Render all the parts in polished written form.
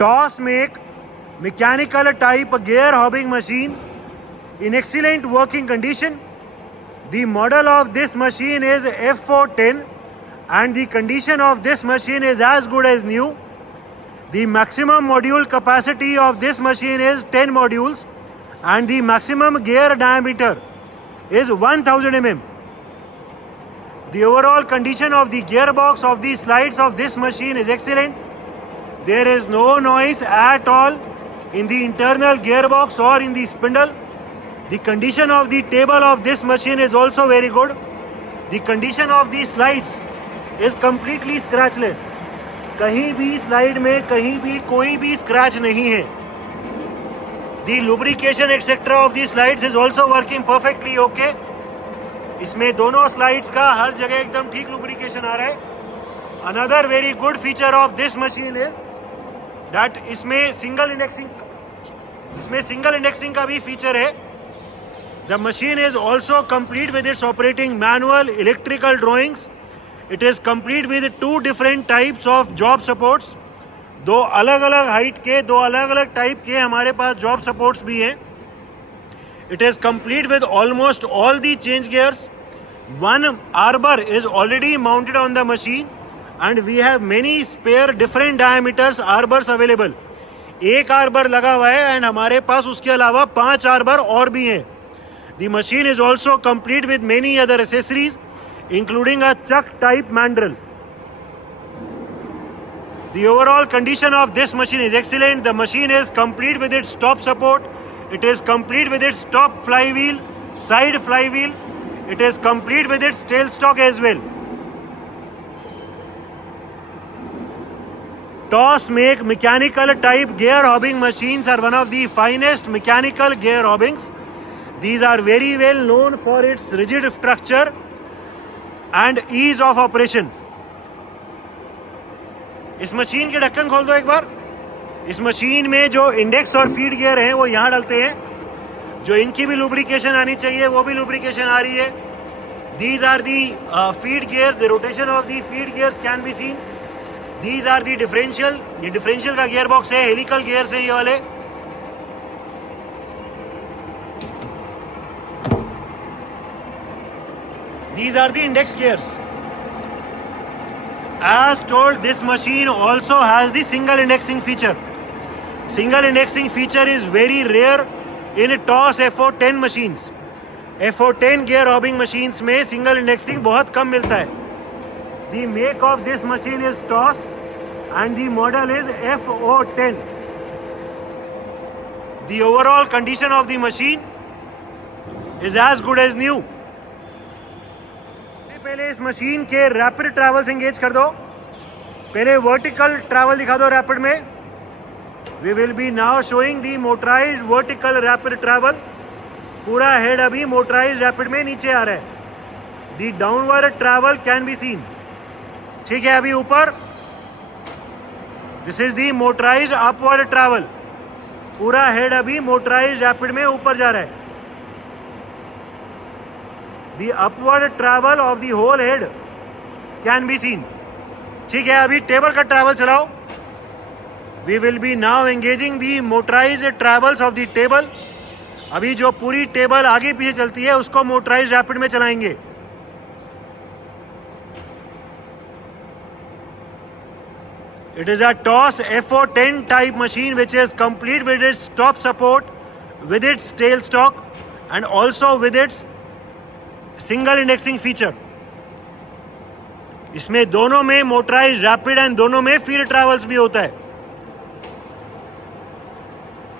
Toss make mechanical type gear hobbing machine in excellent working condition. The model of this machine is F410 and the condition of this machine is as good as new. The maximum module capacity of this machine is 10 modules and the maximum gear diameter is 1000 mm. The overall condition of the gearbox of the slides of this machine is excellent. There is no noise at all in the internal gearbox or in the spindle. The condition of the table of this machine is also very good. The condition of the slides is completely scratchless. कहीं भी slide में कहीं भी कोई भी scratch नहीं है. The lubrication etc. of the slides is also working perfectly okay. इसमें दोनों स्लाइड्स का हर जगह एकदम ठीक lubrication आ रहा है. Another very good feature of this machine is that इसमें single indexing का भी feature है. The machine is also complete with its operating manual, electrical drawings. It is complete with 2 different types of job supports. दो अलग अलग height के, दो अलग अलग टाइप के हमारे पास जॉब सपोर्ट्स भी हैं. It is complete with almost all the change gears. One arbor is already mounted on the machine and we have many spare different diameters arbors available. एक आर्बर लगा हुआ है एंड हमारे पास उसके अलावा 5 आर्बर और भी हैं. The machine is also complete with many other accessories including a chuck type mandrel. The overall condition of this machine is excellent. The machine is complete with its top support. It is complete with its top flywheel, side flywheel. It is complete with its tailstock as well. Toss make mechanical type gear hobbing machines are one of the finest mechanical gear hobbings. These are very well known for its rigid structure and ease of operation. इस machine के ढक्कन खोल दो एक बार. इस machine में जो index और फीड गियर हैं वो यहाँ डलते हैं. जो इनकी भी लुब्रिकेशन आनी चाहिए वो भी लुब्रिकेशन आ रही है. These are the feed gears. The rotation of the feed gears can be seen. These are the differential. ये differential का गियर बॉक्स है. हेलिकल गियर्स है ये वाले. These are the index gears. As told, this machine also has the single indexing feature. Single indexing feature is very rare in TOS F410 machines. F410 gear hobbing machines में single indexing बहुत कम मिलता है. The make of this machine is TOS and the model is F410. The overall condition of the machine is as good as new. पहले इस machine के rapid travels engage कर दो. पहले वर्टिकल ट्रैवल दिखा दो रैपिड में. We will be now showing the motorised vertical rapid travel. पूरा हेड अभी मोटराइज्ड रैपिड में नीचे आ रहा है. The downward travel can be seen. ठीक है, अभी ऊपर. This is the motorised upward travel. पूरा हेड अभी मोटराइज्ड रैपिड में ऊपर जा रहा है. The upward travel of the whole head can be seen. ठीक है, अभी टेबल का ट्रैवल चलाओ. We will be now engaging the motorized travels of the table. अभी जो पूरी टेबल आगे पीछे चलती है उसको मोटराइज्ड रैपिड में चलाएंगे. It is a TOS F410 type machine which is complete with its top support, with its tailstock and also with its single indexing feature. इसमें दोनों में मोटराइज रैपिड एंड दोनों में फील्ड ट्रैवल्स भी होता है.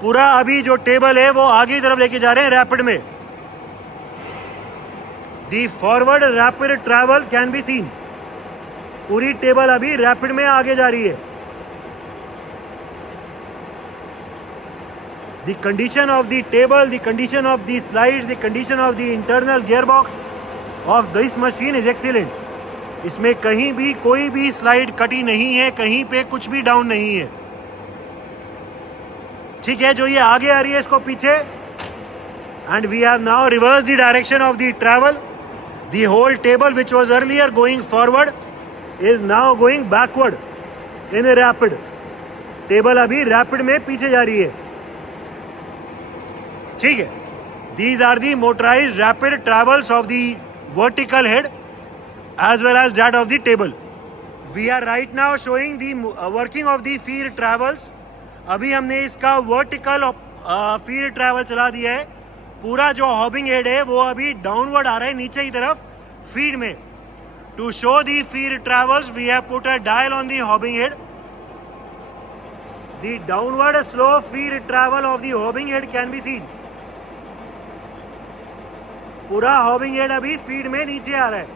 पूरा अभी जो टेबल है वो आगे की तरफ लेके जा रहे हैं रैपिड में. The forward rapid travel can be seen. पूरी टेबल अभी रैपिड में आगे जा रही है. The condition of the table, the condition of the slides, the condition of the internal gearbox of this machine is excellent. इसमें कहीं भी कोई भी स्लाइड कटी नहीं है, कहीं पे कुछ भी डाउन नहीं है. ठीक है, जो ये आगे आ रही है इसको पीछे. And we have now reversed the direction of the travel. The whole table which was earlier going forward is now going backward in a rapid. Table अभी रैपिड में पीछे जा रही है, ठीक है। These are the motorized rapid travels of the vertical head as well as that of the table. We are right now showing the working of the feed travels. अभी हमने इसका vertical feed travel चला दिया है। पूरा जो hobbing head है वो अभी डाउनवर्ड आ रहा है नीचे की तरफ फीड में। To show the feed travels, we have put a dial on the hobbing head. The downward slow feed travel of the hobbing head can be seen. पूरा हॉबिंग हेड अभी फीड में नीचे आ रहा है।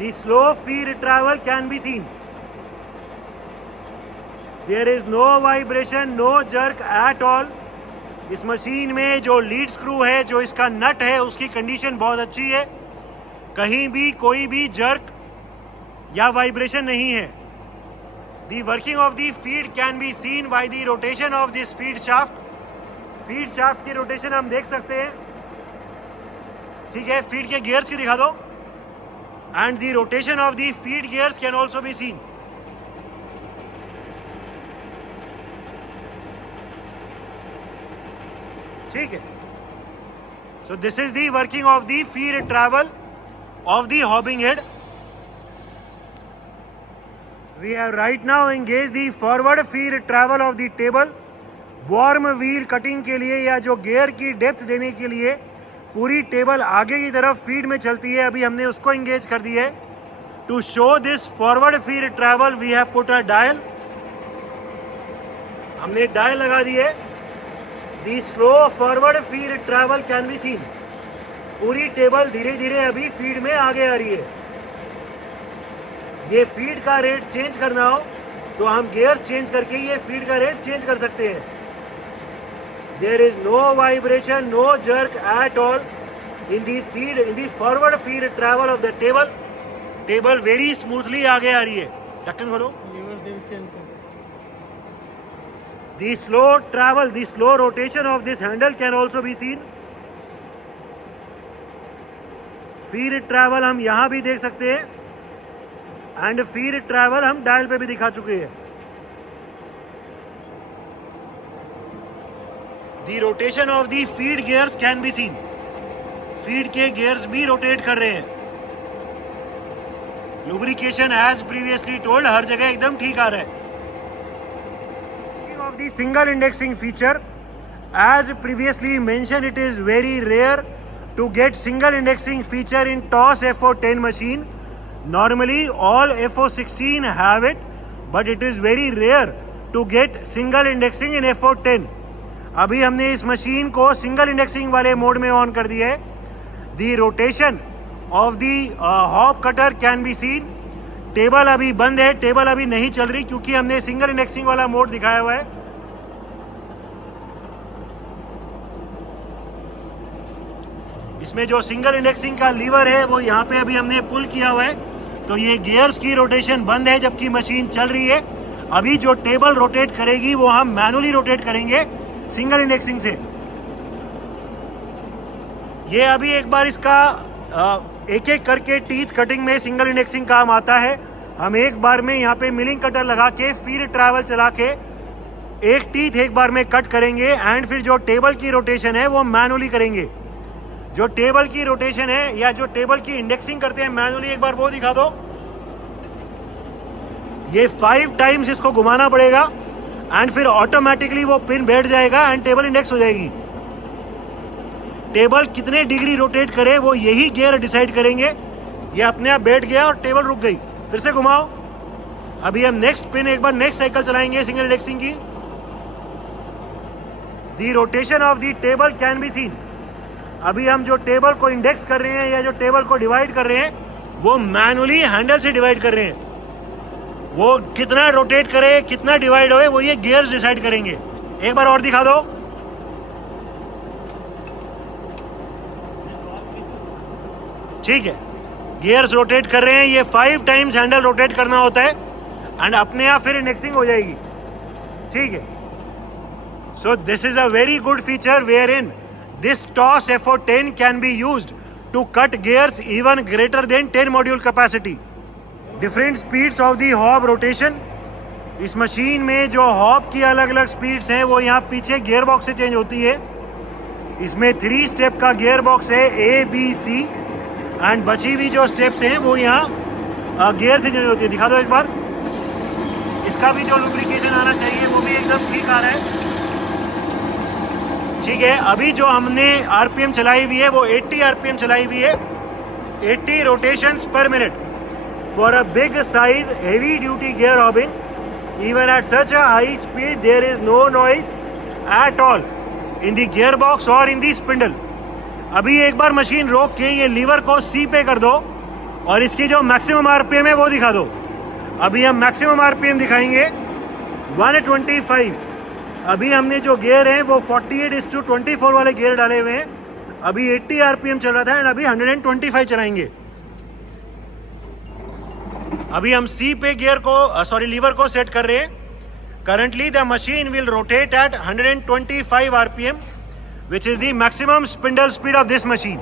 The slow feed travel can be seen. There is no vibration, no jerk at all. इस machine में जो लीड स्क्रू है, जो इसका नट है, उसकी कंडीशन बहुत अच्छी है। कहीं भी कोई भी जर्क या वाइब्रेशन नहीं है। The working of the feed can be seen by the rotation of this feed shaft. Feed shaft की रोटेशन हम देख सकते हैं, ठीक है। फीड के गियर्स की दिखा दो, and the rotation of the feed gears can also be seen. ठीक है। So this is the working of the feed travel of the hobbing head. We have right now engage the forward feed travel of the table. Worm wheel cutting के लिए या जो gear की depth देने के लिए पूरी टेबल आगे की तरफ फीड में चलती है, अभी हमने उसको एंगेज कर दिया है। To show this forward feed travel we have put a dial. हमने डायल लगा दी है। The slow forward feed travel can be seen. पूरी टेबल धीरे धीरे अभी फीड में आगे आ रही है। ये फीड का रेट चेंज करना हो तो हम गियर चेंज करके ये फीड का रेट चेंज कर सकते हैं। There is no vibration, no jerk at all in the forward feed travel of the table. Table very smoothly आगे आ रही है। ढक्कन खोलो। The slow travel, the slow rotation of this handle can also be seen. Feed travel हम यहाँ भी देख सकते हैं, and feed travel हम डायल पे भी दिखा चुके हैं। The rotation of the feed gears can be seen. Feed के gears भी rotate कर रहे हैं। Lubrication as previously told हर जगह एकदम ठीक आ रहा है। Of the single indexing feature, as previously mentioned, it is very rare to get single indexing feature in TOS FO10 machine. Normally all FO16 have it, but it is very rare to get single indexing in FO10. अभी हमने इस machine को single indexing वाले mode में on कर दिया है। The rotation of the hob cutter can be seen. Table अभी बंद है, टेबल अभी नहीं चल रही क्योंकि हमने सिंगल इंडेक्सिंग वाला मोड दिखाया हुआ है। इसमें जो सिंगल इंडेक्सिंग का लीवर है वो यहाँ पे अभी हमने पुल किया हुआ है, तो ये गियर्स की रोटेशन बंद है जबकि मशीन चल रही है। अभी जो टेबल रोटेट करेगी वो हम मैनुअली रोटेट करेंगे सिंगल इंडेक्सिंग से। ये अभी एक बार इसका एक एक करके टीथ कटिंग में सिंगल इंडेक्सिंग काम आता है। हम एक बार में यहाँ पे मिलिंग कटर लगा के फीड ट्रैवल चला के एक टीथ एक बार में कट करेंगे, एंड फिर जो टेबल की रोटेशन है वो मैनुअली करेंगे। जो टेबल की रोटेशन है या जो टेबल की इंडेक्सिंग करते हैं मैनुअली, एक बार वो दिखा दो। ये 5 टाइम्स इसको घुमाना पड़ेगा एंड फिर ऑटोमेटिकली वो पिन बैठ जाएगा एंड टेबल इंडेक्स हो जाएगी। टेबल कितने डिग्री रोटेट करे वो यही गियर डिसाइड करेंगे। ये अपने आप बैठ गया और टेबल रुक गई, फिर से घुमाओ। अभी हम नेक्स्ट पिन एक बार नेक्स्ट साइकिल चलाएंगे सिंगल इंडेक्सिंग की। The rotation of the table can be seen. अभी हम जो टेबल को इंडेक्स कर रहे हैं या जो टेबल को डिवाइड कर रहे हैं वो मैनुअली हैंडल से डिवाइड कर रहे हैं। वो कितना रोटेट करे कितना डिवाइड होए वो ये गियर्स डिसाइड करेंगे। एक बार और दिखा दो। ठीक है, गियर्स रोटेट कर रहे हैं। ये 5 टाइम्स हैंडल रोटेट करना होता है एंड अपने आप फिर इंडेक्सिंग हो जाएगी। ठीक है, so this is a very good feature where in this TOS FO10 can be used to cut gears even greater than 10 module capacity. different speeds of the hob rotation. इस machine में जो hob की अलग अलग speeds हैं वो यहाँ पीछे गियर बॉक्स से चेंज होती है. इसमें 3 स्टेप का गियर बॉक्स है A, B, C एंड बची हुई जो स्टेप्स हैं वो यहाँ गियर से चेंज होती है. दिखा दो एक बार. इसका भी जो लुब्रिकेशन आना चाहिए वो भी एकदम ठीक आ रहा है. ठीक है, अभी जो हमने आरपीएम चलाई हुई है वो 80 आरपीएम चलाई हुई है. 80 रोटेशंस पर minute for a big size heavy duty gear hobbing. Even at such a high speed, there is no noise at all in the gearbox or in the spindle. अभी एक बार मशीन रोक के ये liver को C पे कर दो और इसकी जो मैक्सिमम आरपीएम है वो दिखा दो. अभी हम मैक्सिमम आरपीएम दिखाएंगे 125. अभी हमने जो गियर है वो 48:24 वाले गियर डाले हुए हैं. अभी 80 आरपीएम चल रहा था एंड अभी 125 चलाएंगे. अभी हम C पे गियर को लीवर को सेट कर रहे हैं. Currently the machine will rotate eight 125 RPM which is the maximum spindle speed of this machine.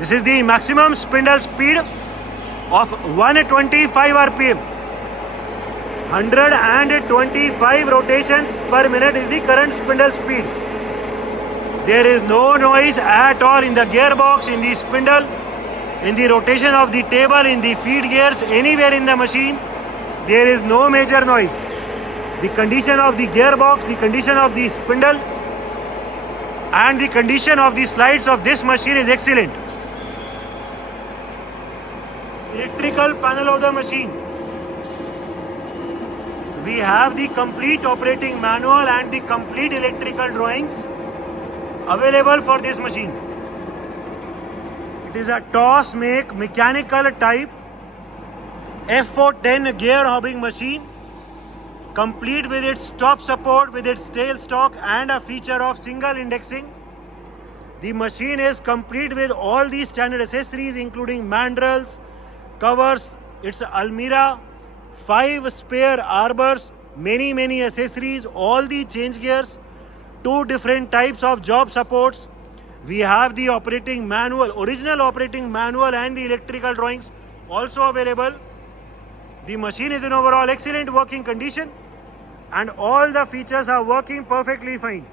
This is the maximum spindle speed of 125 rpm. 125 rotations per minute is the current spindle speed. There is no noise at all in the gearbox, in the spindle, in the rotation of the table, in the feed gears, anywhere in the machine. There is no major noise. The condition of the gearbox, the condition of the spindle and the condition of the slides of this machine is excellent. Electrical panel of the machine. We have the complete operating manual and the complete electrical drawings available for this machine. It is a toss make mechanical type F410 gear hobbing machine, complete with its top support, with its tail stock and a feature of single indexing. The machine is complete with all the standard accessories including mandrels, covers, its almirah, 5 spare arbors, many accessories, all the change gears, 2 different types of job supports. We have the operating manual, original operating manual and the electrical drawings also available. The machine is in overall excellent working condition and all the features are working perfectly fine.